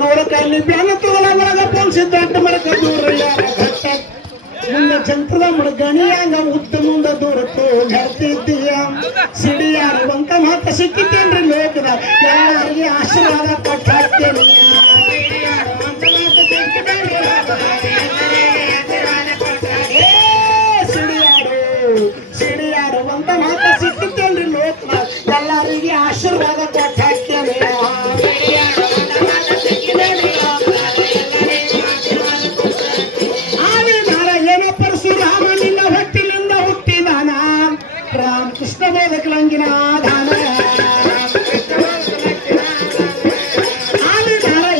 ನೂರ ಕಾಲಿ ಬ್ಯಾನ ತೋಳ ಒಳಗ ಪೋಲ್ಸಿದ್ದ ಅಡ್ಡ ಮರಕ ದೂರ ಯಾರ ಘಟ್ಟ ಮುಂದ ಚಂತ್ರದ ಮುಡ್ಗಣಿಯಾಗ ಉದ್ದ ಮುಂದ ದೂರತ್ತು ಹರ್ತಿದ್ದೀಯ ಸಿಡಿಯಾರುವಂತ ಮಾತ ಸಿಕ್ಕಿತ್ತೇನ್ರಿ ಲೋಕದ ಎಲ್ಲರಿಗೆ ಆಶೀರ್ವಾದ ಕೊಟ್ಟ ಹಾಕ್ತೇನೆ ಸಿಡಿಯಾಡುವಂತ ಮಾತ ಸಿಕ್ಕಿತ್ತೇನ್ರಿ ಲೋಕದ ಎಲ್ಲರಿಗೆ ಆಶೀರ್ವಾದ ಕೊಟ್ಟ ಹಾಕ್ತೇನೆ ಕೃಷ್ಣ ಬೋಧಕಲಂಗಿನ ಆಧಾನ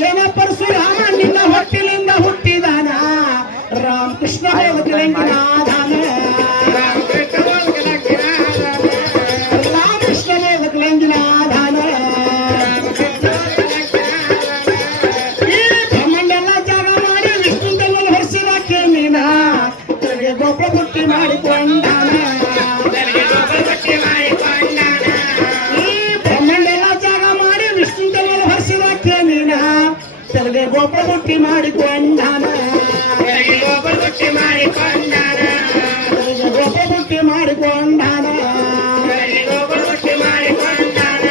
ಏನ ಪರಶುರಾಮ ನಿನ್ನ ಹೊಟ್ಟಿಲಿಂದ ಹುಟ್ಟಿದಾನ ರಾಮಕೃಷ್ಣ ಬೋಧಕಲಂಗಿನ ಆಧಾನ ರಾಮಕೃಷ್ಣ ಬೋಧಕಲಂಗಿನ ಆಧಾನ ಈ ಬ್ರಹ್ಮಂಡೆಲ್ಲ ಜಾಗ ಮಾಡಿ ವಿಷ್ಣುದಲ್ಲಿ ಹೊರಿಸಿದಾಕೆ ನೀನ ಗೋಪ ಹುಟ್ಟಿ ಮಾಡಿಕೊಂಡಾನ ತೆಲುಗೆ ಗೋಪ ಹುಟ್ಟಿ ಮಾಡಿಕೊಂಡಾನ ಗೋಪ ಹುಟ್ಟಿ ಮಾಡಿಕೊಂಡಾನ ಗೋಪ ಹುಟ್ಟಿ ಮಾಡಿಕೊಂಡಾನ ಗೋಪ ಹುಟ್ಟಿ ಮಾಡಿಕೊಂಡಾನ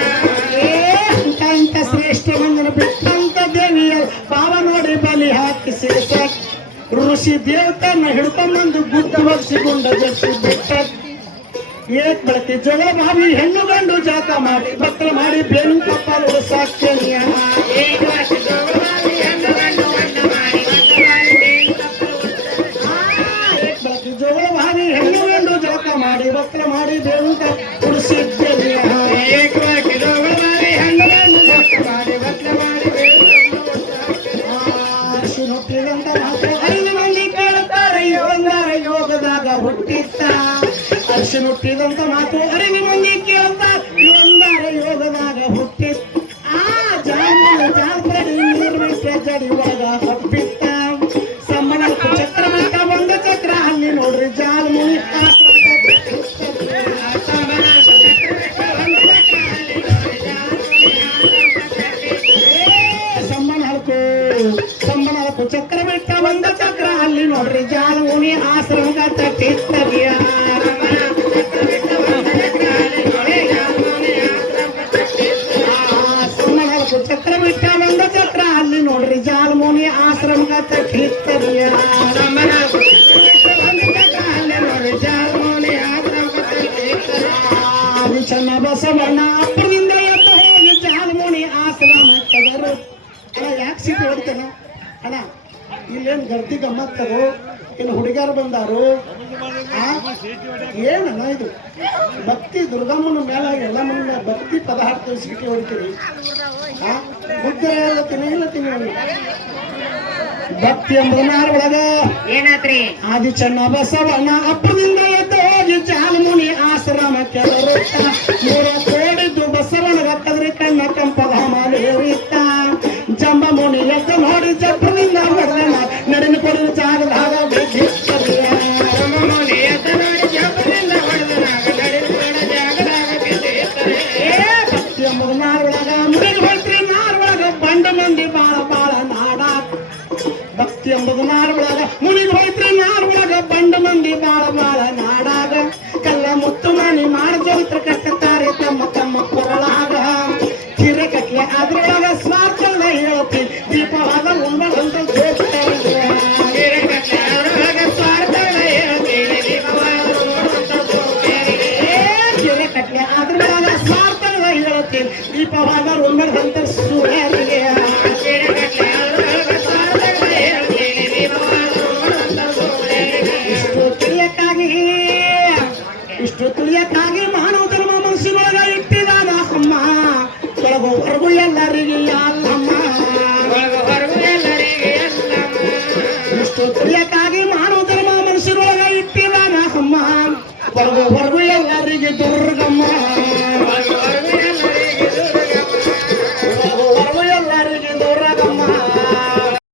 ಅಂತ ಇಂಥ ಶ್ರೇಷ್ಠ ಮಂಗನ ಬಿಟ್ಟಂತ ದೇವಿಯ ಪಾವ ನೋಡಿ ಬಲಿ ಹಾಕಿಸಿ ಋಷಿ ದೇವತನ್ನ ಹಿಡ್ಕೊಂಬಂದು ಗುಡ್ಡ ಬಗ್ಸಿಕೊಂಡ ಜರ್ಸಿ ಬಿಟ್ಟ ಏಕ್ ಬೆಳತಿ ಜಗಳ ಮಾಡಿ ಹೆಣ್ಣು ಗಂಡು ಜಾತ ಮಾಡಿ ಭಕ್ತ ಮಾಡಿ ಬೇಣು ಕಪ್ಪಾಲು ಸಾಕ್ತೇನಿಯ ಜಗಳ ಮಾಡಿ ಹೆಣ್ಣು ಗಂಡು ಜಾತ ಮಾಡಿ ಭಕ್ತ ಮಾಡಿ ಬೇಣು ಕುಡಿಸಿದ್ದೇನಿಯ ಹುಟ್ಟಿದಂತ ಮಾತು ಐದು ಮಂದಿ ಕೇಳುತ್ತಾರೆ ಯೋಗದಾಗ ಹುಟ್ಟಿತ್ತ ಅರ್ಶಿನ ಹುಟ್ಟಿದಂತ ಮಾತು ಅರಿವಿ ಮಂದಿ ಕೇಳ್ತಾರೆ ಯೋಗದಾಗ ಹುಟ್ಟಿ ಆ ಜಾಲ್ಪಡಿ ನೀರ್ಬಿಟ್ರೆ ಜಡಿ ಒಳಗ ಹಬ್ಬಿತ್ತ ಸಮ್ಮನಲ್ಕು ಚಕ್ರ ಮಟ್ಟ ಬಂದ ಚಕ್ರ ಅಲ್ಲಿ ನೋಡ್ರಿ ಜಾಲ್ ಮುನಿ ಸಮ್ಮನಲ್ಕು ಚಕ್ರ ಬೆಟ್ಟ ಬಂದ ಚಕ್ರ ಅಲ್ಲಿ ನೋಡ್ರಿ ಜಾಲ್ ಮುನಿ ಆಶ್ರಮದ ತಟ್ಟಿತ್ತವ್ಯ ಚಕ್ರ ಬಿಟ್ಟ ಬಂದ ಚಕ್ರ ಅಲ್ಲಿ ನೋಡ್ರಿ ಜಾಲ್ ಮುನಿ ಆಶ್ರಮದ ತಟ್ಟಿತ್ತವ್ಯ ಚನ್ನ ಬಸವಣ್ಣ ಅಪ್ಪನಿಂದ ಎದ್ದು ಹೋಗಿ ಜಾಲ್ ಮುನಿ ಆಶ್ರಮ ತಗರು ಅಣ್ಣ ಯಾಕೆ ಸಿಟ್ಟು ಹೊಡ್ತೇನೆ ಅಣ್ಣ ಇಲ್ಲೇನು ಗರ್ದಿ ಗಮ್ಮತ್ತರು ಇನ್ನು ಹುಡುಗಿಯರು ಬಂದಾರು ಏನಣ್ಣ ಇದು ಭಕ್ತಿ ದುರ್ಗಮ್ಮನ ಮೇಲೆ ಎಲ್ಲಮ್ಮನ ಭಕ್ತಿ ಪದ ಹಾಡ್ತೀವಿ ಸಿಟಿ ಹೊಡ್ತೀವಿ ಬುದ್ಧ ಹೇಳತ್ತೀನಿ ಹೇಳತ್ತೀನಿ ಭಕ್ತಿ ಎಂಬುದನ್ನಾರ ಒಳಗ ಏನಾತ್ರಿ ಆದಿ ಚೆನ್ನ ಬಸವಣ್ಣ ಅಪ್ಪನಿಂದ ಎದ್ದು ಹೋಗಿ ಜಾಲಮುನಿ ಆಶ್ರಮಕ್ಕೆ ಬರುತ್ತ 3 ಕೋಡಿದ್ದು ಬಸವಣ್ಣ ಕದ್ರಿ ಕಣ್ಣ ಕೆಂಪದ ಮಾಲೇರಿತ್ತ ಜಂಬ ಮುನಿ ಎದ್ದು ನೋಡಿ ಜಪ್ಪನಿಂದ ಹೊಡೆದ ನಡಿನ ಕೊಡಿ ಜಾಗದಾಗ ಬಿದ್ದಿತ್ತರಿಯ ಭಕ್ತಿ ಎಂಬುದು ನಾರೊಳಗ ಮುಡಿಗೆ ಹೋಯ್ತ್ರಿ ನಾರೊಳಗ ಬಂಡ ಮಂದಿ ಬಾಳ ಬಾಳ ನಾಡ ಭಕ್ತಿ ಎಂಬುದು ನಾರೊಳಗ ಮುನಿಗೆ ಹೋಯ್ತ್ರಿ ನಾರೊಳಗ ಬಂಡ ಮಂದಿ ಬಾಳ ಬಾಳ ನಾಡಾಗ ಕಲ್ಲ ಮುತ್ತು ಮನಿ ಮಾಡ್ಜೋತ್ರ ಕಟ್ಟುತ್ತಾರೆ ತಮ್ಮ ತಮ್ಮ ಕೊರಳಾಗ ಕಿರೆ ಕಟ್ಲೆ ಅದ್ರೊಳಗ ಸ್ವಾರ್ಥನ ಹೇಳ್ತಿ ದೀಪವಾದ ಉಂಬಳಂತ ದೀಪವಾದ ಉಂಬಳಂತ ಸೂರ್ಯರಿಗೆ ಇಷ್ಟು ತಿಳಿಯಕ್ಕಾಗಿ ಮಾನವ ಧರ್ಮ ಮನಸ್ಸಿನೊಳಗ ಇಟ್ಟಿದಾನ ಅಮ್ಮ ಒಳಗೋವರೆಗೂ ಎಲ್ಲರಿಗೆ ಅಲ್ಲಮ್ಮ ಇಷ್ಟು ತಿಳಿಯಕ್ಕಾಗಿ ಮಾನವ ಧರ್ಮ ಮನಸ್ಸಿನೊಳಗ ಇಟ್ಟಿದಾನ ಅಮ್ಮ ಒಳಗೋವರೆಗೂ ಎಲ್ಲರಿಗೆ ದುರ್ಗಮ್ಮ